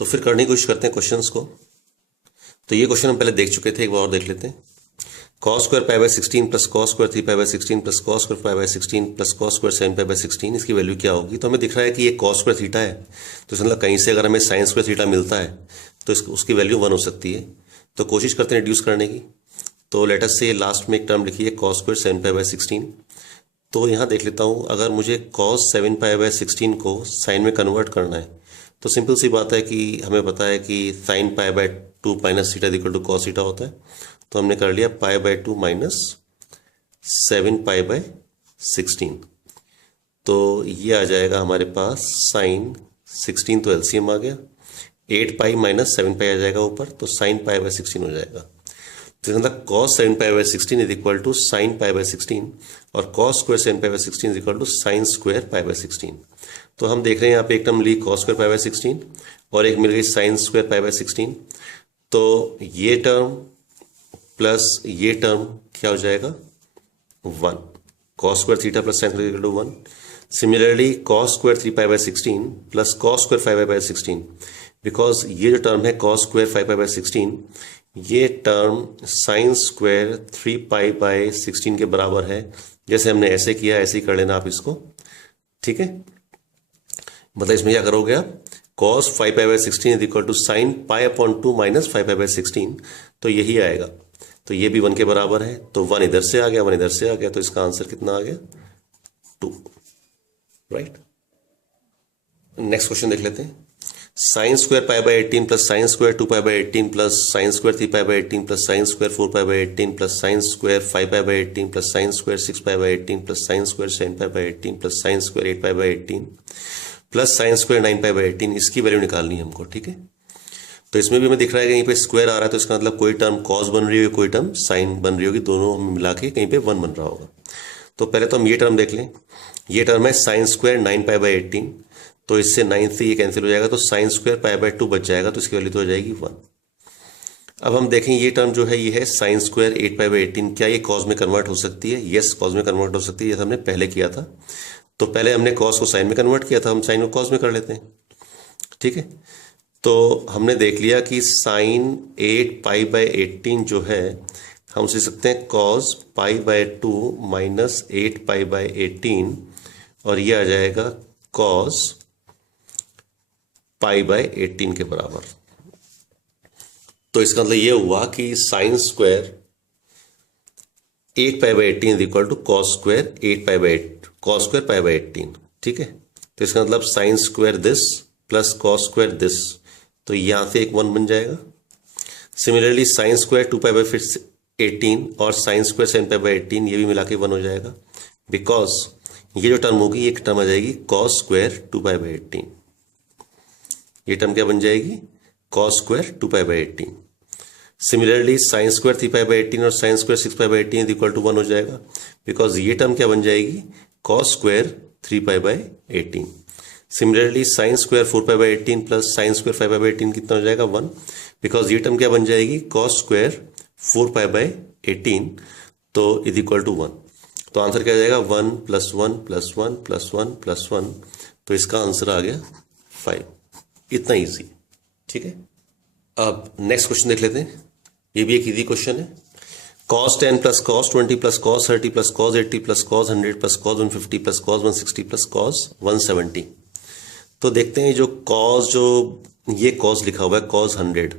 तो फिर करने की कोशिश करते हैं क्वेश्चंस को। तो ये क्वेश्चन हम पहले देख चुके थे, एक बार और देख लेते हैं। cos square pi by 16 plus cos square 3 pi by 16 plus cos square pi by 16 plus cos square 7 pi by 16, इसकी वैल्यू क्या होगी? तो हमें दिख रहा है कि ये cos स्क्वायर थीटा है, तो इसका मतलब कहीं से अगर हमें sin स्क्वायर थीटा मिलता है तो उसकी वैल्यू 1 हो सकती है। तो कोशिश करते हैं रिड्यूस करने की। तो लेट अस से लास्ट में एक टर्म लिखी है cos स्क्वायर 7 पाई बाय 16। तो यहाँ देख लेता हूँ, अगर मुझे cos 7 पाई बाय 16 को साइन में कन्वर्ट करना है तो सिंपल सी बात है कि हमें पता है कि sine pi by 2 minus theta equal to cos theta होता है। तो हमने कर लिया pi by 2 minus 7 pi by 16। तो ये आ जाएगा हमारे पास साइन 16, तो एलसीएम आ गया। 8 पाई माइनस 7 पाई आ जाएगा ऊपर, तो साइन पाई बाय 16 हो जाएगा। तो मतलब cos 7 pi by 16 is equal to sine pi by 16 और cos square 7 pi by 16 is equal to sine square pi by 16। तो हम देख रहे हैं यहाँ पे एक टर्म ली cos स्क्वायर पाई बाय 16 और एक मिल गई साइन स्क्वायर पाई बाय 16। तो ये टर्म प्लस ये टर्म क्या हो जाएगा? 1। cos square theta plus sine square equal to 1। Similarly cos square 3 pi by 16 plus cos square 5 pi by 16, because ये जो टर्म है cos स्क्वायर 5 पाई बाय 16, ये term sign square 3 pi by 16 के बराबर है। जैसे हमने ऐसे किया ऐसे ही कर लेना आप इसको, ठीक है। मतलब इसमें क्या करोगे आप? cos 5 pi by 16 is equal to sine pi upon 2 minus 5 pi by 16, तो यही आएगा। तो ये भी 1 के बराबर है, तो 1 इधर से आ गया, 1 इधर से आ गया, तो इसका आंसर कितना आ गया? 2, राइट। नेक्स्ट क्वेश्चन देख लेते हैं। Sign square pi by 18 plus sine square 2 pi by 18 plus sine square 3 pi by 18 plus sine square 4 pi by 18 plus sine square 5 pi by 18 plus sine square 6 pi by 18 plus sine square 7 pi by 18 plus sine square 8 pi by 18 plus sine square 9 pi by 18, इसकी value निकालनी है हमको, ठीक है। तो इसमें भी हमें दिख रहा है कि कहीं पे स्क्वायर आ रहा है, तो इसका मतलब कोई टर्म कॉस बन रही होगी, कोई टर्म साइन बन रही होगी, दोनों मिला के कहीं पे 1 बन रहा होगा। तो पहले तो हम ये टर्म देख लें। ये टर्म है साइन स्क्वायर 9 पाई बाय 18, तो इससे 9 से ये कैंसिल हो जाएगा, तो साइन स्क्वायर पाई बाय 2 बच जाएगा, तो इसकी वैल्यू तो हो जाएगी 1। अब हम देखें ये टर्म जो है ये है साइन स्क्वायर 8 पाई बाय 18, क्या ये कॉस में कन्वर्ट हो सकती है? यस, कॉस में कन्वर्ट हो सकती है, जैसे हमने पहले किया था। तो पहले हमने कॉस को साइन में कन्वर्ट किया था, हम साइन को कॉस में कर लेते हैं, ठीक है। तो हमने देख लिया कि साइन 8 पाई बाय 18 जो है हम सीख सकते हैं cos pi by 2 minus 8 pi by 18, और ये आ जाएगा कॉस पाई बाय 18 के बराबर। तो इसका मतलब ये हुआ कि sine square 8 pi by 18 is equal to cos square 8 pi by cos square pi by 18, ठीक है। तो इसका मतलब sine square this plus cos square this, तो यहां से एक 1 बन जाएगा। Similarly sine square 2 pi by 18 और साइन स्क्वायर 7 पाई बाय 18, ये भी मिला के 1 हो जाएगा, बिकॉज ये जो टर्म होगी एक टर्म आ जाएगी कॉस स्क्वायर 2 पाई बाय 18। ये टर्म क्या बन जाएगी? Cos square 2 pi by 18। Similarly sine square 3 pi by 18 और sine square 6 pi by 18 is equal to 1 हो जाएगा, बिकॉज ये टर्म क्या बन जाएगी? Cos square 3 pi by 18। Similarly sine square 4 pi by 18 plus sine square 5 pi by 18 कितना हो जाएगा? 1, बिकॉज ये टर्म क्या बन जाएगी? कॉस स्क्वायर 4 पाई बाय 18, तो इज इक्वल टू 1। तो आंसर क्या आ जाएगा? 1 प्लस 1 प्लस 1 प्लस 1 प्लस 1, तो इसका आंसर आ गया 5। इतना ईजी, ठीक है। अब नेक्स्ट क्वेश्चन देख लेते हैं। ये भी एक इजी क्वेश्चन है। cos 10 plus cos 20 plus cos 30 plus cos 80 plus cos 100 plus cos 150 plus cos 160 plus cos 170। तो देखते हैं जो cos, जो ये cos लिखा हुआ है cos 100,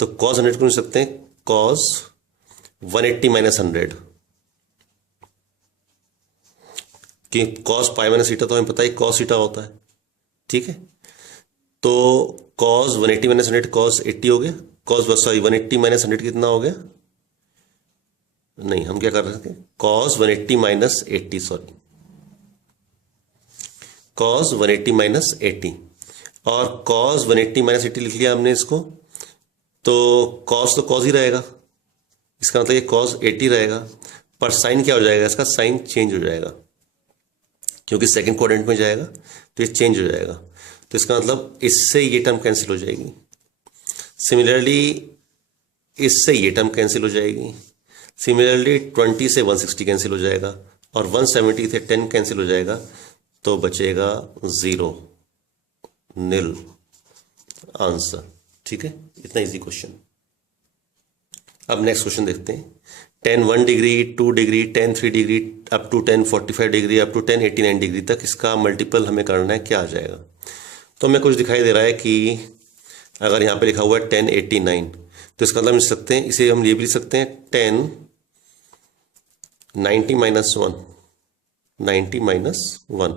तो cos 100 को लिख सकते हैं cos 180 माइनस 100, कि cos पाई माइनस थीटा तो हमें पता है cos थीटा होता है, ठीक है। तो cos 180 माइनस 100 cos 80 हो गया, सॉरी 180 माइनस 100 कितना हो गया? नहीं, हम क्या कर रहे थे? cos 180 minus 80, sorry cos 180 minus 80, और cos 180 माइनस 80 लिख लिया हमने इसको, तो cos तो cos ही रहेगा, इसका मतलब ये cos 80 रहेगा, पर साइन क्या हो जाएगा? इसका साइन चेंज हो जाएगा, क्योंकि सेकंड क्वाड्रेंट में जाएगा तो ये चेंज हो जाएगा। तो इसका मतलब इससे ये टर्म कैंसिल हो जाएगी। सिमिलरली इससे ये टर्म कैंसिल हो जाएगी। सिमिलरली 20 से 160 कैंसिल हो जाएगा, और 170 से 10 कैंसिल हो जाएगा, तो बचेगा 0, निल, आंसर। ठीक है, इतना इजी क्वेश्चन। अब नेक्स्ट क्वेश्चन देखते हैं। tan 1 degree, 2 degree, tan 3 degree, up to tan 45 degree, up to tan 89 degree तक इसका मल्टीपल हमें करना है, क्या आ जाएगा? तो हमें कुछ दिखाई दे रहा है कि अगर यहाँ पे लिखा हुआ है tan 89, तो इसका मतलब लिख सकते हैं, इसे हम ये भी लिख सकते हैं tan 90 माइनस 1, 90 माइनस 1,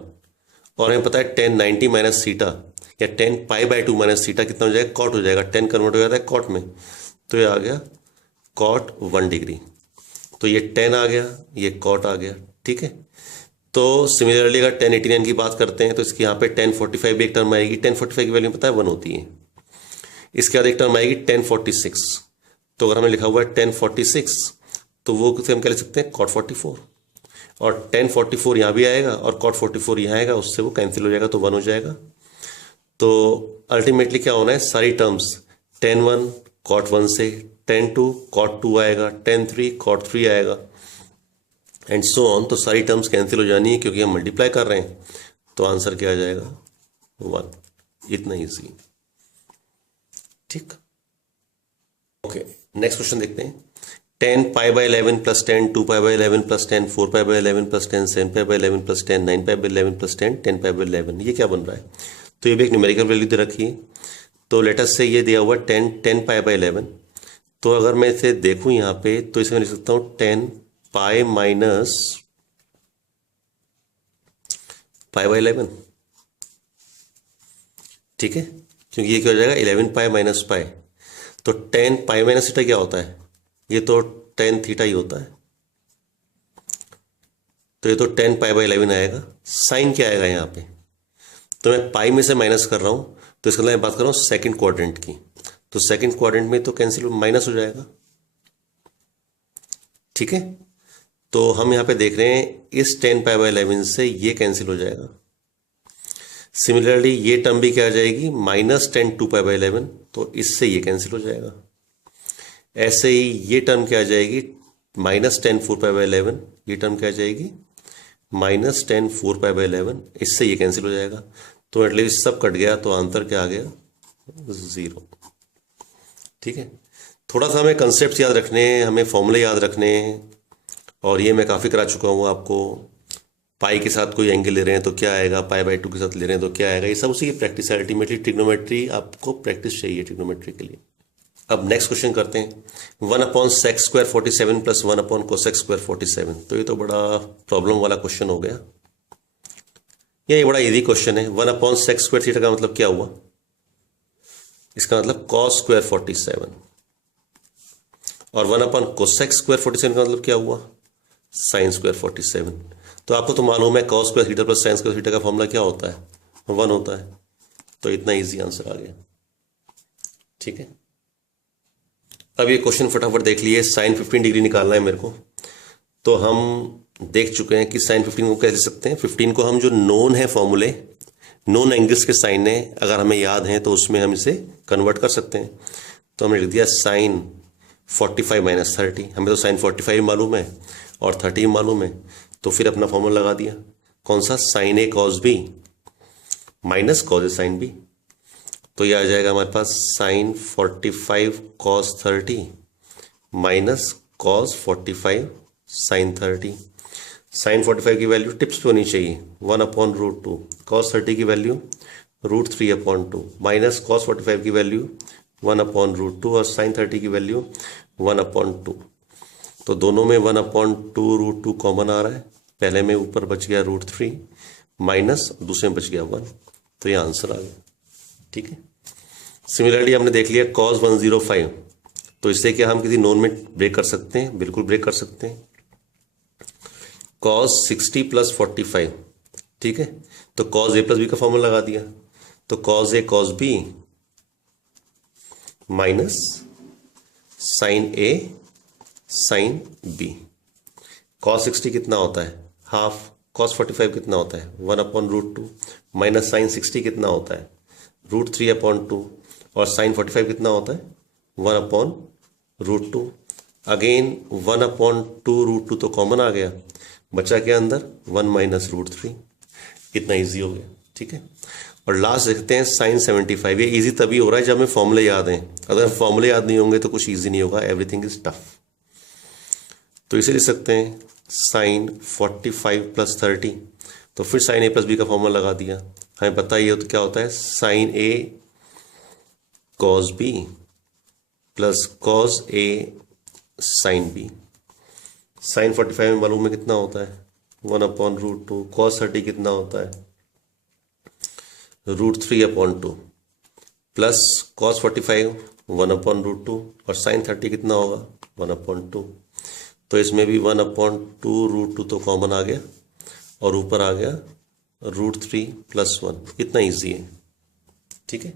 और हमें पता है tan 90 माइनस सीटा या tan pi by 2 minus theta कितना हो जाएगा? कॉट हो जाएगा। tan कन्वर्ट हो जाता है कॉट में, तो ये आ गया कॉट 1 डिग्री। तो ये tan आ गया, ये कॉट आ गया। ठीक है, तो सिमिलरली अगर tan 89 की बात करते हैं तो इसके यहाँ पे tan 45 भी एक टर्म आएगी। tan 45 की वैल्यू पता है 1 होती है। इसके बाद एक टर्म आएगी tan 46, तो अगर हमें लिखा हुआ है tan 46, तो वो हम क्या लिख सकते हैं? cot 44, और tan 44 यहाँ भी आएगा और cot 44 यहाँ आएगा, उससे वो कैंसिल हो जाएगा, तो 1 हो जाएगा। तो अल्टीमेटली क्या होना है? सारी टर्म्स tan 1 cot 1 से tan 2 cot 2 आएगा, tan 3 cot 3 आएगा, एंड सो ऑन। तो सारी टर्म्स कैंसिल हो जानी है क्योंकि हम मल्टीप्लाई कर रहे हैं, तो आंसर क्या आ जाएगा? 1। इतना ईजी। ठीक, ओके, नेक्स्ट क्वेश्चन देखते हैं। tan pi by 11 plus tan 2 pi bye 11 plus tan 4 pi bye 11 plus tan 7 pi bye 11 plus tan 9 pi by 11 plus tan 10 pi by 11, ये क्या बन रहा है? तो ये भी एक न्यूमेरिकल वैल्यू दे रखी है। तो लेटस से ये दिया हुआ 10 पाई बाय 11, तो अगर मैं इसे देखूं यहाँ पे, तो इसे मैं लिख सकता हूँ 10 पाई माइनस पाई बाय 11। ठीक है, क्योंकि ये क्या हो जाएगा? 11 पाई माइनस पाई, तो tan पाई माइनस थीटा क्या होता है? ये तो tan थीटा ही होता है, तो ये तो tan पाई बाय 11 आएगा। साइन क्या आएगा यहाँ पे? तो मैं पाई में से माइनस कर रहा हूं, तो इसका मतलब मैं बात कर रहा हूं सेकंड क्वाड्रेंट की, तो सेकंड क्वाड्रेंट में तो कैंसिल माइनस हो जाएगा। ठीक है, तो हम यहाँ पे देख रहे हैं इस 10 पाई बाय 11 से ये कैंसिल हो जाएगा। सिमिलरली ये टर्म भी क्या आ जाएगी? माइनस tan 2 पाई बाय 11, तो इससे ये कैंसिल हो जाएगा। ऐसे ही ये टर्म क्या आ जाएगी? माइनस tan 4 पाई बाय 11, ये टर्म क्या आ जाएगी? माइनस tan 4 पाई बाय 11, इससे ये कैंसिल हो जाएगा। तो एटलीस्ट सब कट गया, तो आंसर क्या आ गया? 0। ठीक है, थोड़ा सा हमें कंसेप्ट याद रखने हैं, हमें फॉर्मूले याद रखने हैं, और ये मैं काफ़ी करा चुका हूँ आपको। पाई के साथ कोई एंगल ले रहे हैं तो क्या आएगा, पाई बाय 2 के साथ ले रहे हैं तो क्या आएगा, ये सब उसी की प्रैक्टिस है। अल्टीमेटली ट्रिग्नोमेट्री आपको प्रैक्टिस चाहिए ट्रिग्नोमेट्री के लिए। अब नेक्स्ट क्वेश्चन करते हैं। 1/sec square 47 plus 1/cosec square 47, तो ये तो बड़ा प्रॉब्लम वाला क्वेश्चन हो गया। ये बड़ा इजी क्वेश्चन है। 1/sec स्क्वायर थीटा का मतलब क्या हुआ? इसका मतलब cos स्क्वायर 47, और 1/cosec स्क्वायर 47 का मतलब क्या हुआ? sin square 47। तो आपको तो मालूम है cos square theta plus sin square theta का फॉर्मूला क्या होता है? 1 होता है। तो इतना इजी आंसर आ गया। ठीक है, अब ये क्वेश्चन फटाफट देख लिए। sin 15 डिग्री निकालना है मेरे को, तो हम देख चुके हैं कि sin 15 को कैसे लिख सकते हैं। 15 को हम जो नोन है फॉर्मूले, नोन एंगल्स के साइन है, अगर हमें याद है तो उसमें हम इसे कन्वर्ट कर सकते हैं। तो हमने लिख दिया sin 45 माइनस 30। हमें तो sin 45 मालूम है और 30 मालूम है, तो फिर अपना फॉर्मूला लगा दिया। कौन सा? sin a cos b minus cos a sin b। तो ये आ जाएगा हमारे पास sin 45 cos 30 minus cos 45 sin 30। sin 45 की वैल्यू टिप्स पे होनी चाहिए 1/√2, cos 30 की वैल्यू √3/2, माइनस cos 45 की वैल्यू 1/√2 और sin 30 की वैल्यू 1/2। तो दोनों में 1/2√2 कॉमन आ रहा है। पहले में ऊपर बच गया √3 माइनस दूसरे में बच गया 1, तो ये आंसर आ गया। ठीक है, सिमिलरली हमने देख लिया cos 105, तो इससे क्या हम किसी नोन में ब्रेक कर सकते हैं? बिल्कुल ब्रेक कर सकते हैं। cos 60 प्लस 45, ठीक है, तो cos a प्लस b का फॉर्मूला लगा दिया, तो cos a cos b minus sin a sin b। cos 60 कितना होता है? हाफ। cos 45 कितना होता है? 1/√2 माइनस sin 60 कितना होता है? √3/2 और sin 45 कितना होता है? 1/√2। अगेन 1/2√2 तो कॉमन आ गया, बचा क्या अंदर? 1 माइनस √3। इतना इजी हो गया। ठीक है, और लास्ट देखते हैं साइन 75। ये इजी तभी हो रहा है जब हमें फॉर्मूले याद हैं, अगर फॉर्मूले याद नहीं होंगे तो कुछ इजी नहीं होगा, एवरीथिंग इज टफ। तो इसे लिख सकते हैं साइन 45 प्लस 30, तो फिर साइन ए प्लस बी का फॉर्मूला लगा दिया। हमें पता ही है तो क्या होता है, sign A cos B plus cos A sine B. Sign 45 में मालूम में कितना होता है, 1/√2। कॉस 30 कितना होता है, √3/2 प्लस कॉस 45 1/√2 और साइन 30 कितना होगा 1/2। तो इसमें भी 1/2√2 तो कॉमन आ गया और ऊपर आ गया √3 + 1। इतना इजी है, ठीक है।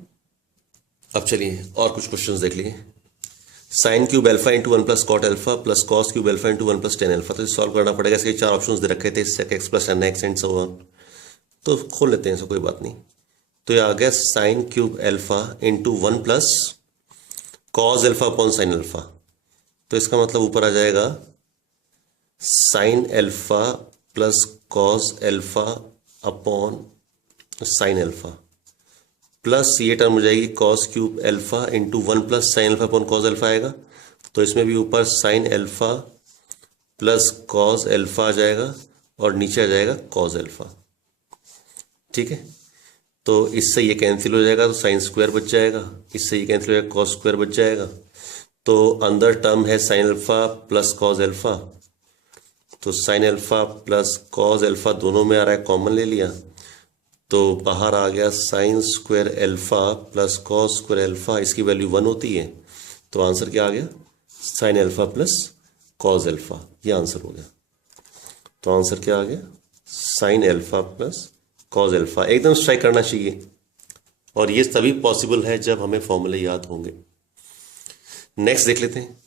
अब चलिए और कुछ क्वेश्चंस देख लिए। Sine cube alpha into 1 plus cot alpha plus cos cube alpha into 1 + tan alpha. तो सॉल्व करना पड़ेगा, इसके 4 ऑप्शंस दे रखे थे, sec x + tan x and so on. तो खोल लेते हैं, इसको कोई बात नहीं। तो ये आ गया sine cube alpha into 1 plus cos alpha upon sine alpha. तो इसका मतलब ऊपर आ जाएगा sine alpha plus cos alpha upon sine alpha plus ये टर्म हो जाएगी cos cube alpha into 1 plus sine alpha upon cos alpha आएगा। तो इसमें भी ऊपर sine alpha plus cos alpha आ जाएगा और नीचे आ जाएगा कॉस अल्फा, ठीक है। तो इससे ये कैंसिल हो जाएगा, तो साइन स्क्वायर बच जाएगा, इससे ये कैंसिल हो जाएगा, कॉस स्क्वायर बच जाएगा। तो अंदर टर्म है sine alpha plus cos alpha, तो sine alpha plus cos alpha दोनों में आ रहा है, कॉमन ले लिया, तो बाहर आ गया sine square alpha plus cos square alpha. इसकी वैल्यू 1 होती है, तो आंसर क्या आ गया, sign alpha plus cos alpha. ये आंसर हो गया। तो आंसर क्या आ गया, sign alpha plus cos alpha. एकदम स्ट्राइक करना चाहिए, और ये तभी पॉसिबल है जब हमें फॉर्मूले याद होंगे। नेक्स्ट देख लेते हैं,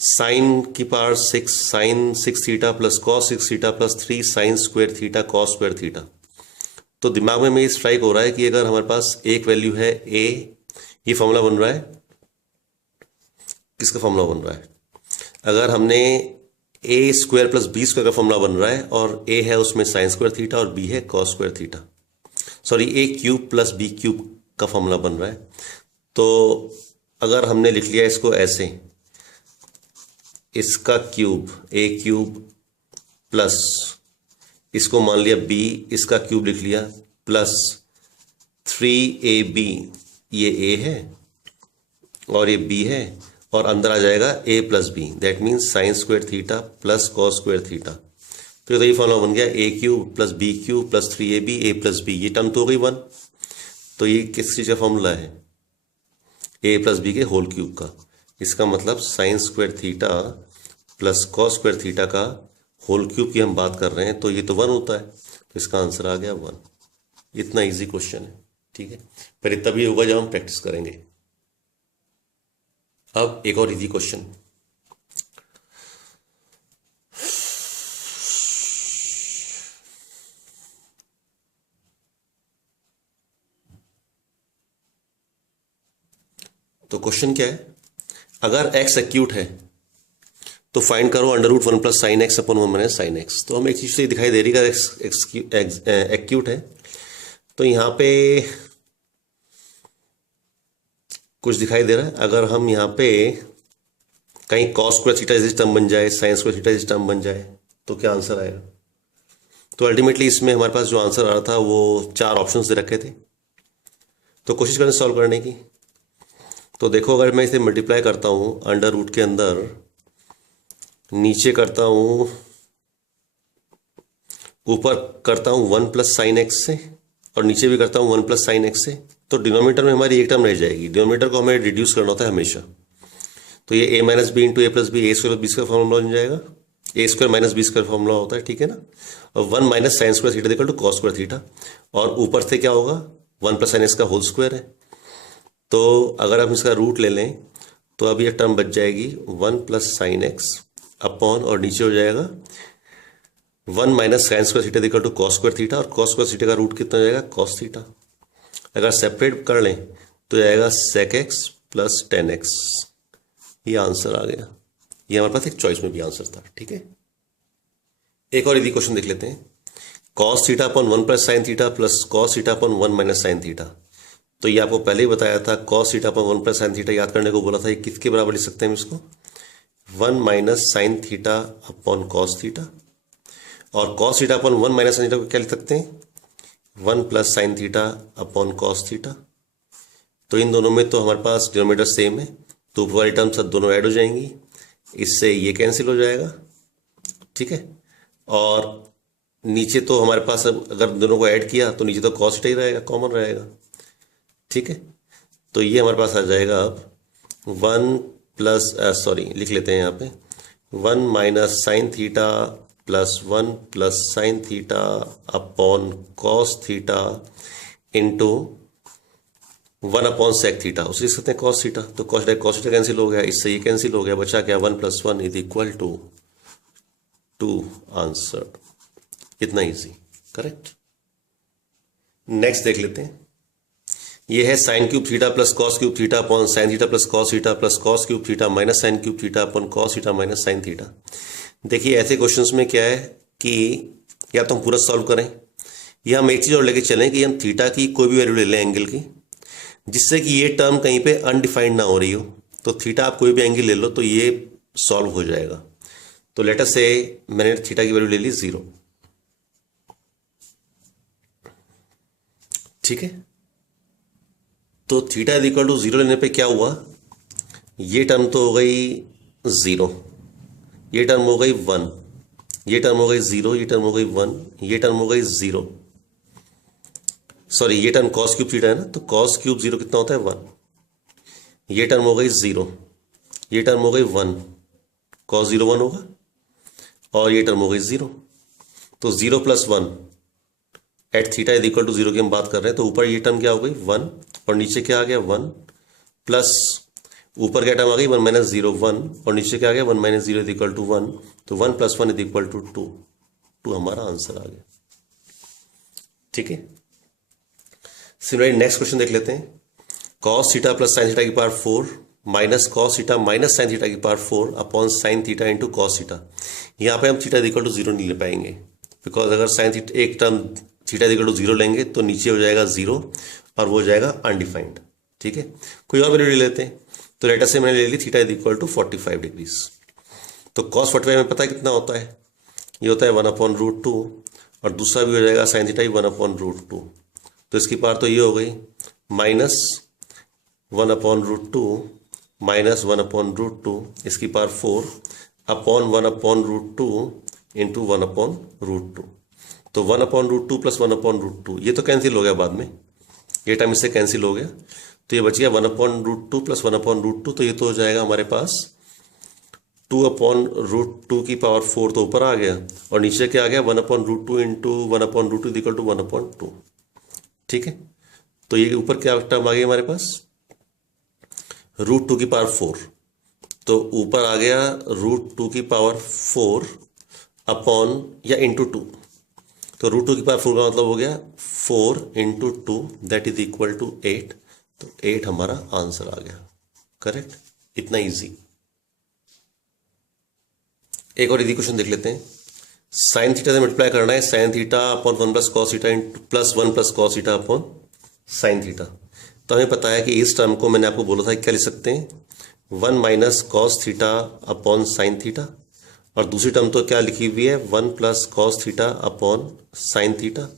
साइन की power 6 sine 6 theta plus cos 6 theta plus 3 sine square theta cos square theta. तो दिमाग में मेरी स्ट्राइक हो रहा है कि अगर हमारे पास एक वैल्यू है ए, ये फॉर्मूला बन रहा है, किसका फॉर्मूला बन रहा है, अगर हमने ए स्क्वायर प्लस बी स्क्वायर का फॉर्मूला बन रहा है, और ए है उसमें साइन स्क्वायर थीटा और बी है कॉस स्क्वायर थीटा, सॉरी ए क्यूब प्लस बी क्यूब का फॉर्मूला बन रहा है। तो अगर हमने लिख लिया इसको ऐसे, इसका क्यूब ए क्यूब प्लस इसको मान लिया बी, इसका क्यूब लिख लिया प्लस 3ab, ये ए है और ये बी है, और अंदर आ जाएगा a plus B, that means sine square theta plus cos square theta. तो ये फॉर्मूला बन गया a cube plus B cube plus 3ab a plus B. ये टर्म तो हो गई 1। तो ये किस चीज़ का फॉर्मूला है, a प्लस बी के होल क्यूब का। इसका मतलब sine square theta plus cos square theta का होल क्यूब की हम बात कर रहे हैं, तो ये तो 1 होता है, तो इसका आंसर आ गया 1। इतना इजी क्वेश्चन है, ठीक है। पर ये तभी होगा जब हम प्रैक्टिस करेंगे। अब एक और इजी क्वेश्चन, तो क्वेश्चन क्या है, अगर x एक्यूट है तो फाइंड करो √1 plus sine x upon 1 minus sine x. तो हमें एक चीज दिखाई दे रही है, एक्यूट है, तो यहाँ पे कुछ दिखाई दे रहा है। अगर हम यहाँ पे कहीं कॉस स्क्वायर थीटा इस टर्म बन जाए, साइन स्क्वायर थीटा इस टर्म बन जाए, तो क्या आंसर आएगा। तो अल्टीमेटली इसमें हमारे पास जो आंसर आ रहा था वो 4 ऑप्शंस दे रखे थे, तो कोशिश करें सॉल्व करने की। तो देखो, अगर मैं इसे मल्टीप्लाई करता हूँ अंडर रूट के अंदर, नीचे करता हूँ, ऊपर करता हूँ 1 प्लस साइन एक्स से, और नीचे भी करता हूँ 1 प्लस साइन एक्स से, तो डिनोमिनेटर में हमारी एक टर्म रह जाएगी। डिनोमिनेटर को हमें रिड्यूस करना होता है हमेशा। तो ये a minus B into A plus B, A square B square formula बन जाएगा, A square minus B square formula होता है, ठीक है ना। और 1 minus sine square theta equal to cos square theta, और ऊपर से क्या होगा 1 प्लस साइन एक्स का होल स्क्वायर है। तो अगर हम इसका रूट ले लें तो अब ये टर्म बच जाएगी 1 प्लस साइन एक्स अपॉन, और नीचे हो जाएगा 1 minus sine square theta equal to cos square theta, और कॉस स्क्वायर थीटा का रूट कितना हो जाएगा कॉस थीटा। अगर सेपरेट कर लें तो जाएगा sec x plus tan x। ये आंसर आ गया। ये हमारे पास एक चॉइस में भी आंसर था, ठीक है। एक और इजी क्वेश्चन देख लेते हैं। Cos theta upon 1 plus sine theta plus cos theta upon 1 minus sine theta. तो ये आपको पहले ही बताया था, cos theta upon 1 plus sine theta याद करने को बोला था। ये किसके बराबर लिख सकते हैं हम इसको? 1 minus sine theta upon cos theta. और cos theta upon 1 minus sine theta को क्या लिख सकते हैं? 1 plus sine theta upon cos theta. तो इन दोनों में तो हमारे पास डिनोमिनेटर सेम है, तो ऊपर वाली टर्म सब दोनों ऐड हो जाएंगी, इससे ये कैंसिल हो जाएगा, ठीक है। और नीचे तो हमारे पास अब अगर दोनों को ऐड किया तो नीचे तो कॉस थीटा ही रहेगा, कॉमन रहेगा, ठीक है। तो ये हमारे पास आ जाएगा अब 1 प्लस लिख लेते हैं यहाँ पे 1 minus sine theta plus 1 plus sine theta upon cos theta into 1 upon sec theta. उसे लिख सकते हैं कॉस थीटा। तो कॉस थीटा कैंसिल हो गया, इससे ये कैंसिल हो गया, बचा क्या? 1 plus 1 is equal to 2 answer. इतना इजी, करेक्ट। नेक्स्ट देख लेते हैं। ये है sine cube theta plus cos cube theta upon sine theta plus cos theta plus cos cube theta minus sine cube theta upon cos theta minus sine theta. देखिए ऐसे questions में क्या है कि या तो हम पूरा सॉल्व करें या हम एक चीज और लेके चलें कि हम थीटा की कोई भी वैल्यू ले लें एंगल की, जिससे कि ये टर्म कहीं पे अनडिफाइंड ना हो रही हो। तो थीटा आप कोई भी एंगल ले लो तो ये सॉल्व हो जाएगा। तो लेट अस से मैंने थीटा की वैल्यू ले ली 0, ठीक है। तो थीटा इज इक्वल टू 0 लेने पे क्या हुआ? ये टर्म तो हो गई 0, ये टर्म हो गई 1, ये टर्म हो गई 0, ये टर्म हो गई 1, ये टर्म हो गई 0। सॉरी, ये टर्म कॉस क्यूब थीटा है ना, तो कॉस क्यूब 0 कितना होता है? 1। ये टर्म हो गई 0, ये टर्म हो गई 1, कॉस 0 1 होगा, और ये टर्म हो गई 0। तो 0 plus 1 at theta is equal to 0 की हम बात कर रहे हैं। तो ऊपर ये टर्म क्या हो गई? 1, और नीचे क्या आ गया? 1 प्लस ऊपर क्या टर्म आ गई? 1 माइनस 0 1, और नीचे क्या आ गया? 1 माइनस 0 इज इक्वल टू 1। तो 1 प्लस 1 इज इक्वल टू 2। 2 हमारा आंसर आ गया, ठीक है। सिमिलरली नेक्स्ट क्वेश्चन देख लेते हैं। Cos theta plus sine theta की power 4 minus cos theta minus sine theta की power 4 upon sine theta into cos theta. यहाँ पे हम थीटा इज इक्वल टू 0 नहीं ले पाएंगे, बिकॉज अगर साइन थीटा एक term theta is equal to 0 लेंगे तो नीचे हो जाएगा 0 और वो हो जाएगा अनडिफाइंड, ठीक है। कोई और वैल्यू ले लेते हैं। तो लेटर से मैंने ले ली theta is equal to 45 degrees. तो कॉस 45 में पता है कितना होता है? ये होता है 1 अपॉन रूट 2, और दूसरा भी हो जाएगा साइन थीटा ही 1 अपॉन रूट 2। तो इसकी पावर तो ये हो गई minus 1 upon root 2 minus 1 upon root 2, इसकी power 4 upon 1 upon root 2 into 1 upon root 2। तो 1 upon root 2 plus 1 upon root 2, ये तो कैंसिल हो गया बाद में, ये टाइम इससे कैंसिल हो गया। तो ये बच गया 1 upon root 2 plus 1 upon root 2। तो ये तो हो जाएगा हमारे पास 2 अपॉन रूट 2 की पावर 4 तो ऊपर आ गया, और नीचे क्या आ गया? 1 upon root 2 into 1 upon root 2 equal to 1 upon 2, ठीक है। तो ये ऊपर क्या टर्म आ गई हमारे पास? रूट 2 की पावर 4। तो ऊपर आ गया रूट 2 की पावर 4 अपॉन या इंटू 2। तो रूट 2 की पावर 4 का मतलब हो गया 4 into 2 that is equal to 8। तो 8 हमारा आंसर आ गया, करेक्ट। इतना इजी। एक और इजी क्वेश्चन देख लेते हैं। साइन थीटा से मल्टीप्लाई करना है sine theta upon 1 plus cos theta plus 1 plus cos theta upon sine theta. तो हमें पता है कि इस टर्म को मैंने आपको बोला था क्या लिख सकते हैं? 1 minus cos theta upon sine theta, और दूसरी टर्म तो क्या लिखी हुई है? 1 plus cos theta upon sine theta.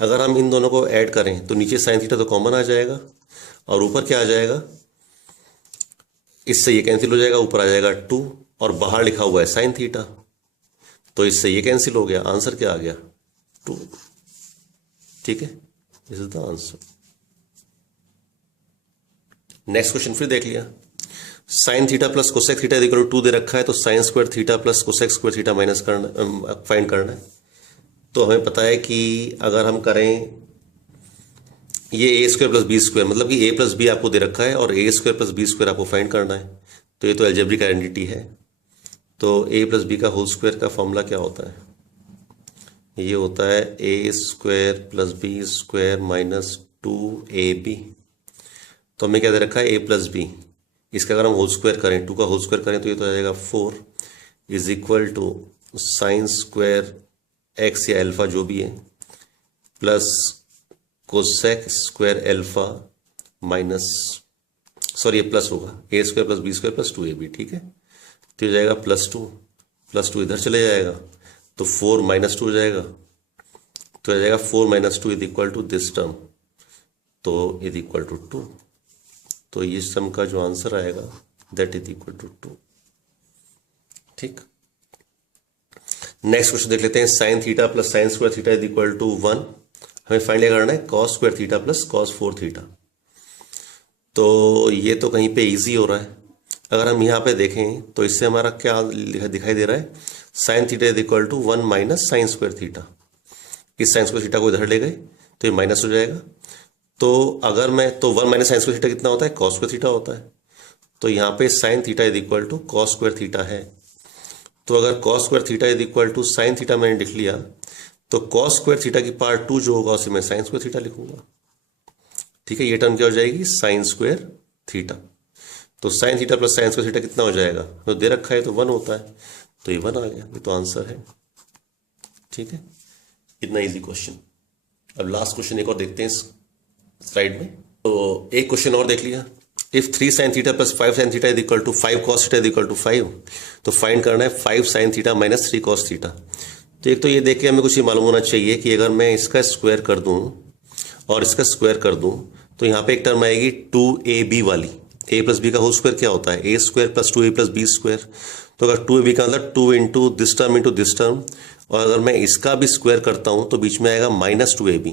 अगर हम इन दोनों को ऐड करें तो नीचे साइन थीटा तो कॉमन आ जाएगा, और ऊपर क्या आ जाएगा? इससे ये कैंसिल हो जाएगा, ऊपर आ जाएगा 2, और बाहर लिखा हुआ है साइन थीटा, तो इससे ये कैंसिल हो गया। आंसर क्या आ गया? 2, ठीक है। This is the answer. Next question फिर देख लिया। Sine theta plus cosec theta equal to 2 दे रखा है, तो sine square theta plus cosec square theta minus करना, फाइंड करना है। तो हमें पता है कि अगर हम करें ये ए स्क्वायर प्लस बी स्क्वायर, मतलब कि ए प्लस बी आपको दे रखा है और A square plus B square आपको फाइंड करना है। तो ये तो अलजेब्रिक आइडेंटिटी है। तो ए प्लस बी का होल स्क्वायर का फॉर्मूला क्या होता है? ये होता है A square plus B square minus 2ab। तो हमें क्या दे रखा है? ए प्लस बी, इसका अगर हम होल स्क्वायर करें, 2 का होल स्क्वायर करें तो ये तो आ जाएगा 4 is equal to sine square X या अल्फा जो भी है plus cosec square alpha minus, sorry ये प्लस होगा, A square plus B square plus 2ab, ठीक है। तो हो जाएगा प्लस टू इधर चले जाएगा तो 4 माइनस 2 हो जाएगा, तो हो जाएगा 4 minus 2 is equal to this term, तो इज इक्वल टू 2। तो इस टर्म का जो आंसर आएगा दैट इज इक्वल टू 2, ठीक। नेक्स्ट क्वेश्चन देख लेते हैं। Sine theta plus sine square theta is equal to 1। हमें फाइंड करना है cos square theta plus cos 4 theta. तो ये तो कहीं पे इजी हो रहा है। अगर हम यहाँ पे देखें तो इससे हमारा क्या दिखाई दे रहा है, sine theta is equal to 1 minus sine square theta. इस साइन स्क्वायर थीटा को इधर ले गए तो ये माइनस हो जाएगा। तो अगर मैं, तो 1 माइनस साइन स्क्वायर थीटा कितना होता है, कॉस स्क्वायर थीटा होता है। तो यहाँ पे sine theta is equal to cos square theta है। तो अगर cos square theta is equal to sine theta मैंने लिख लिया, तो कॉस स्क्वायर थीटा की पार्ट 2 जो होगा उसे मैं साइन स्क्वायर थीटा लिखूंगा, ठीक है। ये टर्म क्या हो जाएगी, साइन स्क्वायर थीटा। तो sign theta plus sine square theta कितना हो जाएगा, तो दे रखा है तो 1 होता है, तो ये 1 आ गया, ये तो आंसर है, ठीक है। इतना इजी क्वेश्चन। अब लास्ट क्वेश्चन एक और देखते हैं इस स्लाइड में। तो एक क्वेश्चन और देख लिया, if 3 sine theta plus 5 sine theta is equal to 5 cos theta is equal to 5, तो फाइंड करना है 5 sine theta minus 3 cos theta. तो एक तो ये देख के हमें कुछ ये मालूम होना चाहिए कि अगर मैं इसका स्क्वायर कर दूं और इसका स्क्वायर कर दूं तो यहाँ पे एक टर्म आएगी 2ab वाली। a प्लस बी का होल स्क्वायर क्या होता है, a square plus 2a plus B square. तो अगर 2ab का मतलब 2 इंटू दिस टर्म, और अगर मैं इसका भी स्क्वायर करता हूँ तो बीच में आएगा माइनस 2ab।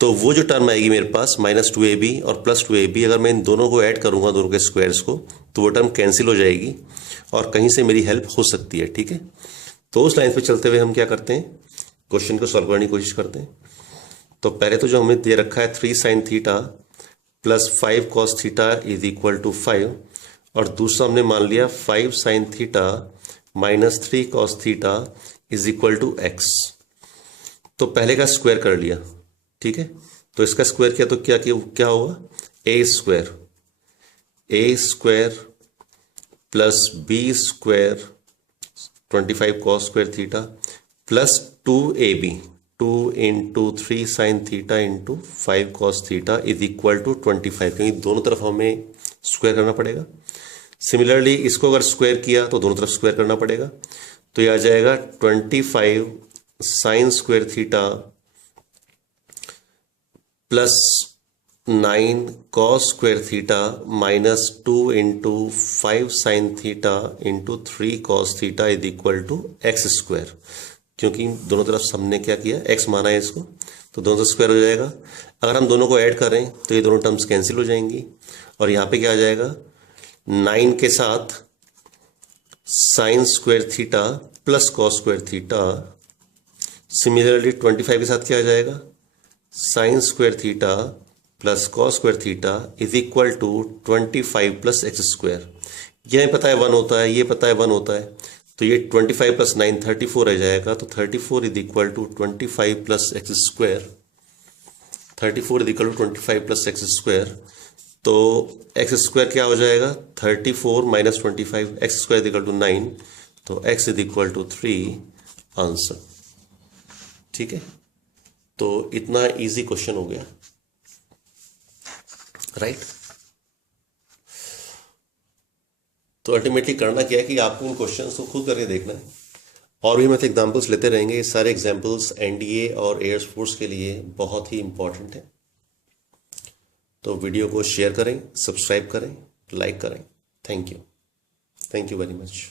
तो वो जो टर्म आएगी मेरे पास माइनस 2ab और प्लस 2ab, अगर मैं इन दोनों को ऐड करूंगा, दोनों के स्क्वायर्स को, तो वो टर्म कैंसिल हो जाएगी और कहीं से मेरी हेल्प हो सकती है, ठीक है। तो उस लाइन पे चलते हुए हम क्या करते हैं, क्वेश्चन को सॉल्व करने की कोशिश करते हैं। तो पहले तो जो हमें दे रखा है 3 sine theta plus 5 cos theta is equal to 5, और दूसरा हमने मान लिया 5 sine theta minus 3 cos theta is equal to x। तो पहले का स्क्वायर कर लिया, ठीक है। तो इसका स्क्वायर किया तो क्या होगा, A square plus B square 25 cos square theta plus 2ab, 2 into 3 sine theta into 5 cos theta is equal to 25, क्योंकि दोनों तरफ हमें स्क्वायर करना पड़ेगा। सिमिलरली इसको अगर स्क्वायर किया तो दोनों तरफ स्क्वायर करना पड़ेगा। तो ये आ जाएगा 25 sine square theta plus 9 cos square theta minus 2 into 5 sine theta into 3 cos theta is equal to X square, क्योंकि दोनों तरफ हमने क्या किया, एक्स माना है इसको, तो दोनों तरफ स्क्वायर हो जाएगा। अगर हम दोनों को ऐड करें तो ये दोनों टर्म्स कैंसिल हो जाएंगी, और यहाँ पे क्या आ जाएगा, 9 के साथ sine square theta plus cos square theta. Similarly 25 के साथ क्या आ जाएगा, sine square theta plus cos square theta is equal to 25 plus X square. ये हमें पता है 1 होता है, ये पता है 1 होता है, तो ये 25 प्लस 9 34 रह जाएगा। तो 34 is equal to 25 plus X square, 34 is equal to 25 plus X square. तो एक्स स्क्वायर क्या हो जाएगा, 34 minus 25, X square is equal to 9, तो X is equal to 3 answer, ठीक है। तो इतना इजी क्वेश्चन हो गया, राइट। तो अल्टीमेटली करना क्या है कि आपको इन क्वेश्चंस को खुद करके देखना है, और भी मैं एग्जांपल्स लेते रहेंगे। ये सारे एग्जांपल्स एनडीए और एयर फोर्स के लिए बहुत ही इंपॉर्टेंट है। तो वीडियो को शेयर करें, सब्सक्राइब करें, लाइक करें। Thank you very much.